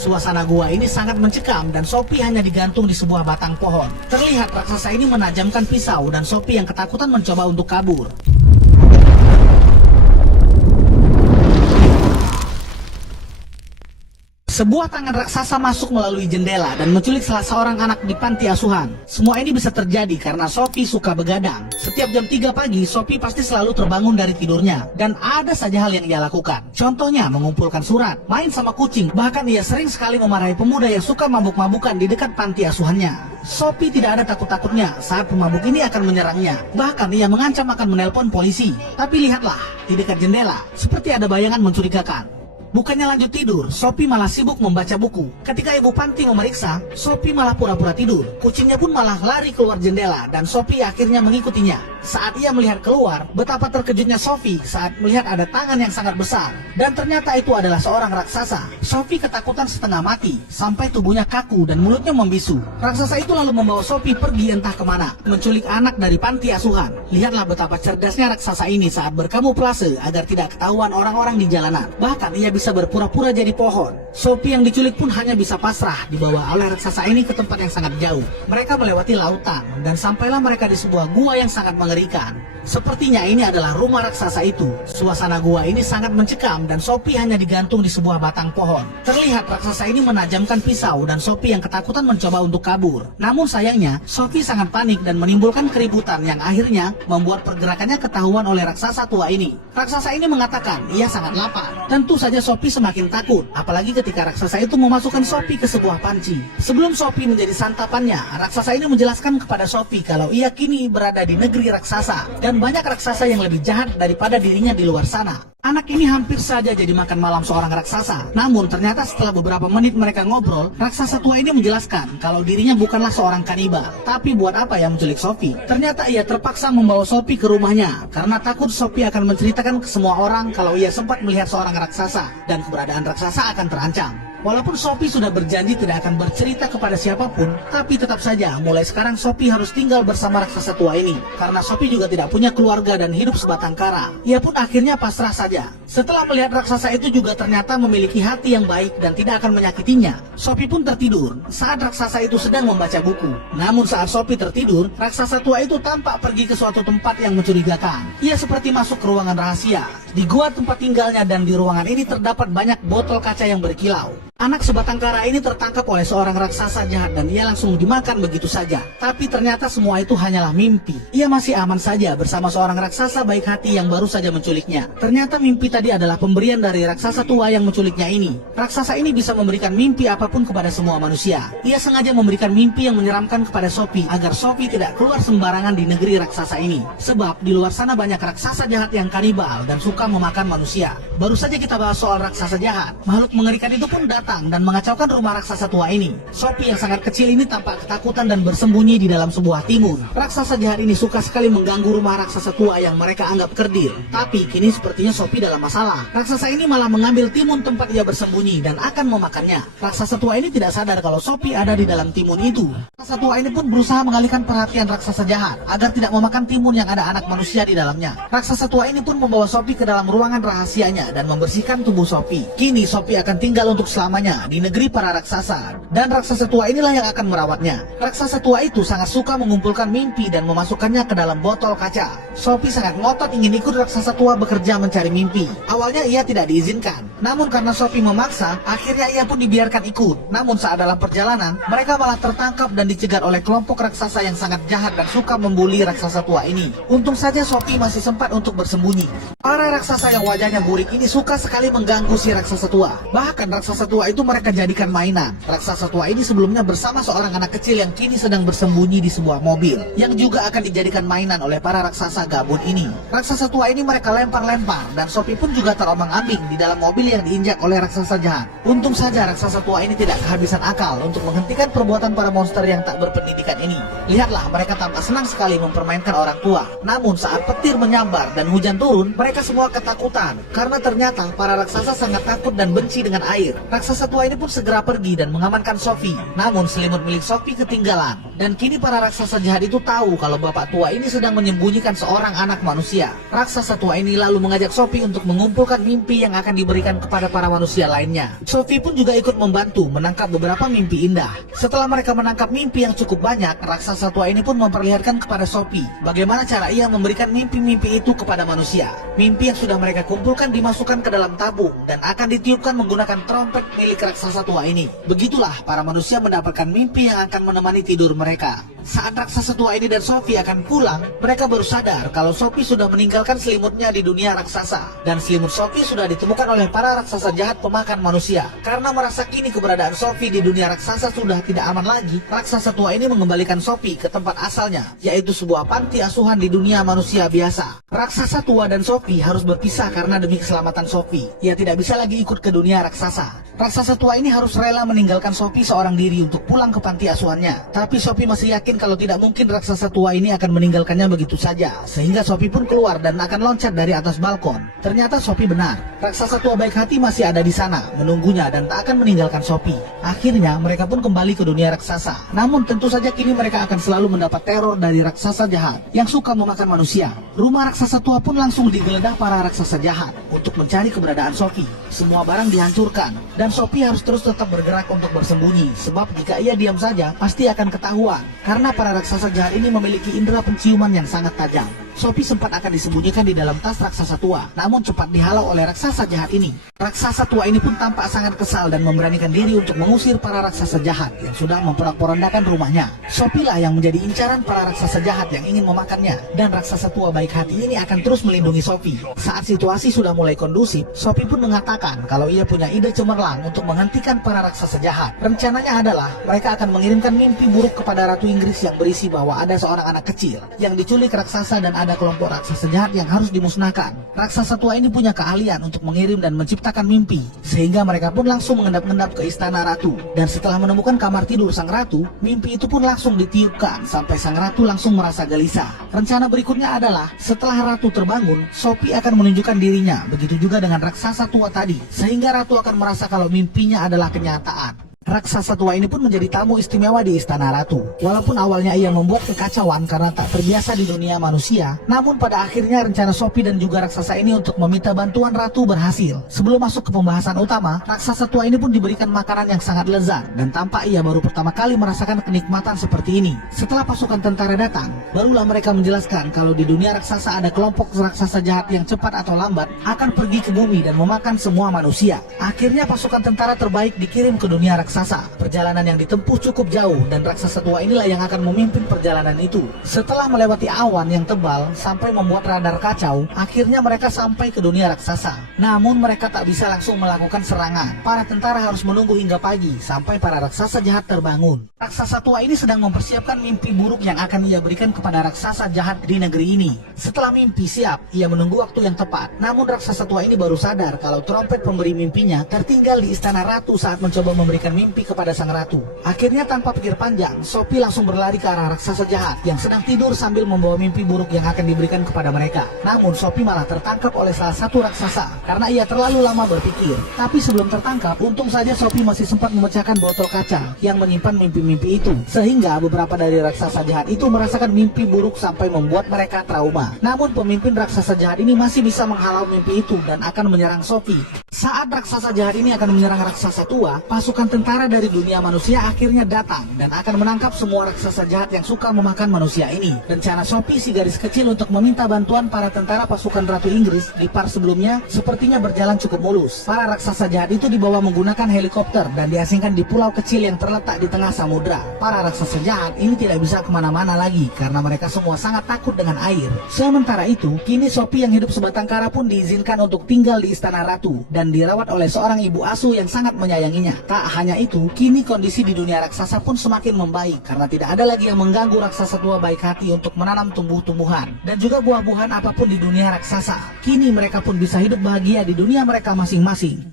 Suasana gua ini sangat mencekam dan Sophie hanya digantung di sebuah batang pohon. Terlihat raksasa ini menajamkan pisau dan Sophie yang ketakutan mencoba untuk kabur. Sebuah tangan raksasa masuk melalui jendela dan menculik salah seorang anak di panti asuhan. Semua ini bisa terjadi karena Sophie suka begadang. Setiap jam 3 pagi, Sophie pasti selalu terbangun dari tidurnya. Dan ada saja hal yang ia lakukan. Contohnya, mengumpulkan surat, main sama kucing. Bahkan ia sering sekali memarahi pemuda yang suka mabuk-mabukan di dekat panti asuhannya. Sophie tidak ada takut-takutnya saat pemabuk ini akan menyerangnya. Bahkan ia mengancam akan menelpon polisi. Tapi lihatlah, di dekat jendela, seperti ada bayangan mencurigakan. Bukannya lanjut tidur, Sophie malah sibuk membaca buku. Ketika ibu panti memeriksa, Sophie malah pura-pura tidur. Kucingnya pun malah lari keluar jendela dan Sophie akhirnya mengikutinya. Saat ia melihat keluar, betapa terkejutnya Sophie saat melihat ada tangan yang sangat besar. Dan ternyata itu adalah seorang raksasa. Sophie ketakutan setengah mati, sampai tubuhnya kaku dan mulutnya membisu. Raksasa itu lalu membawa Sophie pergi entah kemana, menculik anak dari panti asuhan. Lihatlah betapa cerdasnya raksasa ini saat berkamuflase agar tidak ketahuan orang-orang di jalanan. Bahkan ia bisa berpura-pura jadi pohon. Sophie yang diculik pun hanya bisa pasrah dibawa oleh raksasa ini ke tempat yang sangat jauh. Mereka melewati lautan dan sampailah mereka di sebuah gua yang sangat mengerikan. Sepertinya ini adalah rumah raksasa itu. Suasana gua ini sangat mencekam dan Sophie hanya digantung di sebuah batang pohon. Terlihat raksasa ini menajamkan pisau dan Sophie yang ketakutan mencoba untuk kabur. Namun sayangnya, Sophie sangat panik dan menimbulkan keributan yang akhirnya membuat pergerakannya ketahuan oleh raksasa tua ini. Raksasa ini mengatakan ia sangat lapar. Tentu saja Sophie semakin takut, apalagi ketika raksasa itu memasukkan Sophie ke sebuah panci. Sebelum Sophie menjadi santapannya, raksasa ini menjelaskan kepada Sophie kalau ia kini berada di negeri raksasa dan banyak raksasa yang lebih jahat daripada dirinya di luar sana. Anak ini hampir saja jadi makan malam seorang raksasa. Namun ternyata setelah beberapa menit mereka ngobrol, raksasa tua ini menjelaskan kalau dirinya bukanlah seorang kanibal. Tapi buat apa ia menculik Sophie? Ternyata ia terpaksa membawa Sophie ke rumahnya karena takut Sophie akan menceritakan ke semua orang kalau ia sempat melihat seorang raksasa dan keberadaan raksasa akan terancam. Walaupun Sophie sudah berjanji tidak akan bercerita kepada siapapun, tapi tetap saja mulai sekarang Sophie harus tinggal bersama raksasa tua ini. Karena Sophie juga tidak punya keluarga dan hidup sebatang kara. Ia pun akhirnya pasrah saja. Setelah melihat raksasa itu juga ternyata memiliki hati yang baik dan tidak akan menyakitinya, Sophie pun tertidur saat raksasa itu sedang membaca buku. Namun saat Sophie tertidur, raksasa tua itu tampak pergi ke suatu tempat yang mencurigakan. Ia seperti masuk ke ruangan rahasia. Di gua tempat tinggalnya dan di ruangan ini terdapat banyak botol kaca yang berkilau. Anak sebatang kara ini tertangkap oleh seorang raksasa jahat dan ia langsung dimakan begitu saja. Tapi ternyata semua itu hanyalah mimpi. Ia masih aman saja bersama seorang raksasa baik hati yang baru saja menculiknya. Ternyata mimpi tadi adalah pemberian dari raksasa tua yang menculiknya ini. Raksasa ini bisa memberikan mimpi apapun kepada semua manusia. Ia sengaja memberikan mimpi yang menyeramkan kepada Sophie agar Sophie tidak keluar sembarangan di negeri raksasa ini. Sebab di luar sana banyak raksasa jahat yang kanibal dan suka memakan manusia. Baru saja kita bahas soal raksasa jahat. Makhluk mengerikan itu pun datang dan mengacaukan rumah raksasa tua ini. Sophie yang sangat kecil ini tampak ketakutan dan bersembunyi di dalam sebuah timun. Raksasa jahat ini suka sekali mengganggu rumah raksasa tua yang mereka anggap kerdil. Tapi kini sepertinya Sophie dalam masalah. Raksasa ini malah mengambil timun tempat ia bersembunyi dan akan memakannya. Raksasa tua ini tidak sadar kalau Sophie ada di dalam timun itu. Raksasa tua ini pun berusaha mengalihkan perhatian raksasa jahat agar tidak memakan timun yang ada anak manusia di dalamnya. Raksasa tua ini pun membawa Sophie ke dalam ruangan rahasianya dan membersihkan tubuh Sophie. Kini Sophie akan tinggal untuk selamanya di negeri para raksasa dan raksasa tua inilah yang akan merawatnya. Raksasa tua itu sangat suka mengumpulkan mimpi dan memasukkannya ke dalam botol kaca. Sophie sangat ngotot ingin ikut raksasa tua bekerja mencari mimpi. Awalnya ia tidak diizinkan, namun karena Sophie memaksa, akhirnya ia pun dibiarkan ikut. Namun saat dalam perjalanan, mereka malah tertangkap dan dicegat oleh kelompok raksasa yang sangat jahat dan suka membuli raksasa tua ini. Untung saja Sophie masih sempat untuk bersembunyi. Para raksasa yang wajahnya burik ini suka sekali mengganggu si raksasa tua. Bahkan raksasa tua itu mereka jadikan mainan. Raksasa tua ini sebelumnya bersama seorang anak kecil yang kini sedang bersembunyi di sebuah mobil yang juga akan dijadikan mainan oleh para raksasa gabun ini. Raksasa tua ini mereka lempar-lempar dan Sophie pun juga terombang-ambing di dalam mobil yang diinjak oleh raksasa jahat. Untung saja raksasa tua ini tidak kehabisan akal untuk menghentikan perbuatan para monster yang tak berpendidikan ini. Lihatlah, mereka tampak senang sekali mempermainkan orang tua. Namun saat petir menyambar dan hujan turun, mereka semua ketakutan karena ternyata para raksasa sangat takut dan benci dengan air. Raksasa Raksasa tua ini pun segera pergi dan mengamankan Sophie. Namun selimut milik Sophie ketinggalan. Dan kini para raksasa jahat itu tahu kalau bapak tua ini sedang menyembunyikan seorang anak manusia. Raksasa tua ini lalu mengajak Sophie untuk mengumpulkan mimpi yang akan diberikan kepada para manusia lainnya. Sophie pun juga ikut membantu menangkap beberapa mimpi indah. Setelah mereka menangkap mimpi yang cukup banyak, raksasa tua ini pun memperlihatkan kepada Sophie bagaimana cara ia memberikan mimpi-mimpi itu kepada manusia. Mimpi yang sudah mereka kumpulkan dimasukkan ke dalam tabung dan akan ditiupkan menggunakan trompet milik raksasa tua ini. Begitulah para manusia mendapatkan mimpi yang akan menemani tidur mereka. Saat raksasa tua ini dan Sophie akan pulang, mereka baru sadar kalau Sophie sudah meninggalkan selimutnya di dunia raksasa. Dan selimut Sophie sudah ditemukan oleh para raksasa jahat pemakan manusia. Karena merasa kini keberadaan Sophie di dunia raksasa sudah tidak aman lagi, raksasa tua ini mengembalikan Sophie ke tempat asalnya, yaitu sebuah panti asuhan di dunia manusia biasa. Raksasa tua dan Sophie harus berpisah karena demi keselamatan Sophie. Ia tidak bisa lagi ikut ke dunia raksasa. Raksasa tua ini harus rela meninggalkan Sophie seorang diri untuk pulang ke panti asuhannya. Tapi Sophie masih yakin kalau tidak mungkin raksasa tua ini akan meninggalkannya begitu saja. Sehingga Sophie pun keluar dan akan loncat dari atas balkon. Ternyata Sophie benar. Raksasa tua baik hati masih ada di sana, menunggunya dan tak akan meninggalkan Sophie. Akhirnya mereka pun kembali ke dunia raksasa. Namun tentu saja kini mereka akan selalu mendapat teror dari raksasa jahat yang suka memakan manusia. Rumah raksasa tua pun langsung digeledah para raksasa jahat untuk mencari keberadaan Sophie. Semua barang dihancurkan dan Sophie harus terus tetap bergerak untuk bersembunyi, sebab jika ia diam saja pasti akan ketahuan karena para raksasa jahat ini memiliki indera penciuman yang sangat tajam. Sophie sempat akan disembunyikan di dalam tas raksasa tua, namun cepat dihalau oleh raksasa jahat ini. Raksasa tua ini pun tampak sangat kesal dan memberanikan diri untuk mengusir para raksasa jahat yang sudah memporak-porandakan rumahnya. Sophie lah yang menjadi incaran para raksasa jahat yang ingin memakannya, dan raksasa tua baik hati ini akan terus melindungi Sophie. Saat situasi sudah mulai kondusif, Sophie pun mengatakan kalau ia punya ide cemerlang untuk menghentikan para raksasa jahat. Rencananya adalah mereka akan mengirimkan mimpi buruk kepada Ratu Inggris yang berisi bahwa ada seorang anak kecil yang diculik raksasa dan ada kelompok raksasa jahat yang harus dimusnahkan. Raksasa tua ini punya keahlian untuk mengirim dan menciptakan mimpi, sehingga mereka pun langsung mengendap-endap ke istana ratu. Dan setelah menemukan kamar tidur sang ratu, mimpi itu pun langsung ditiupkan sampai sang ratu langsung merasa gelisah. Rencana berikutnya adalah setelah ratu terbangun, Sophie akan menunjukkan dirinya. Begitu juga dengan raksasa tua tadi, sehingga ratu akan merasa kalau mimpinya adalah kenyataan. Raksasa tua ini pun menjadi tamu istimewa di istana ratu. Walaupun awalnya ia membuat kekacauan karena tak terbiasa di dunia manusia, namun pada akhirnya rencana Sophie dan juga raksasa ini untuk meminta bantuan ratu berhasil. Sebelum masuk ke pembahasan utama, raksasa tua ini pun diberikan makanan yang sangat lezat dan tampak ia baru pertama kali merasakan kenikmatan seperti ini. Setelah pasukan tentara datang, barulah mereka menjelaskan kalau di dunia raksasa ada kelompok raksasa jahat yang cepat atau lambat akan pergi ke bumi dan memakan semua manusia. Akhirnya pasukan tentara terbaik dikirim ke dunia raksasa. Perjalanan yang ditempuh cukup jauh dan raksasa tua inilah yang akan memimpin perjalanan itu. Setelah melewati awan yang tebal sampai membuat radar kacau, akhirnya mereka sampai ke dunia raksasa. Namun mereka tak bisa langsung melakukan serangan. Para tentara harus menunggu hingga pagi sampai para raksasa jahat terbangun. Raksasa tua ini sedang mempersiapkan mimpi buruk yang akan ia berikan kepada raksasa jahat di negeri ini. Setelah mimpi siap, ia menunggu waktu yang tepat. Namun raksasa tua ini baru sadar kalau trompet pemberi mimpinya tertinggal di istana ratu saat mencoba memberikan mimpi kepada sang ratu. Akhirnya tanpa pikir panjang, Sophie langsung berlari ke arah raksasa jahat yang sedang tidur sambil membawa mimpi buruk yang akan diberikan kepada mereka. Namun Sophie malah tertangkap oleh salah satu raksasa karena ia terlalu lama berpikir. Tapi sebelum tertangkap, untung saja Sophie masih sempat memecahkan botol kaca yang menyimpan mimpi-mimpi itu, sehingga beberapa dari raksasa jahat itu merasakan mimpi buruk sampai membuat mereka trauma. Namun pemimpin raksasa jahat ini masih bisa menghalau mimpi itu dan akan menyerang Sophie. Saat raksasa jahat ini akan menyerang raksasa tua, pasukan tentara dari dunia manusia akhirnya datang dan akan menangkap semua raksasa jahat yang suka memakan manusia ini. Rencana Sophie si gadis kecil untuk meminta bantuan para tentara pasukan Ratu Inggris di part sebelumnya sepertinya berjalan cukup mulus. Para raksasa jahat itu dibawa menggunakan helikopter dan diasingkan di pulau kecil yang terletak di tengah samudra. Para raksasa jahat ini tidak bisa kemana-mana lagi karena mereka semua sangat takut dengan air. Sementara itu, kini Sophie yang hidup sebatang kara pun diizinkan untuk tinggal di istana ratu dan dirawat oleh seorang ibu asuh yang sangat menyayanginya. Tak hanya itu, kini kondisi di dunia raksasa pun semakin membaik karena tidak ada lagi yang mengganggu raksasa tua baik hati untuk menanam tumbuh-tumbuhan dan juga buah-buahan apapun di dunia raksasa. Kini mereka pun bisa hidup bahagia di dunia mereka masing-masing.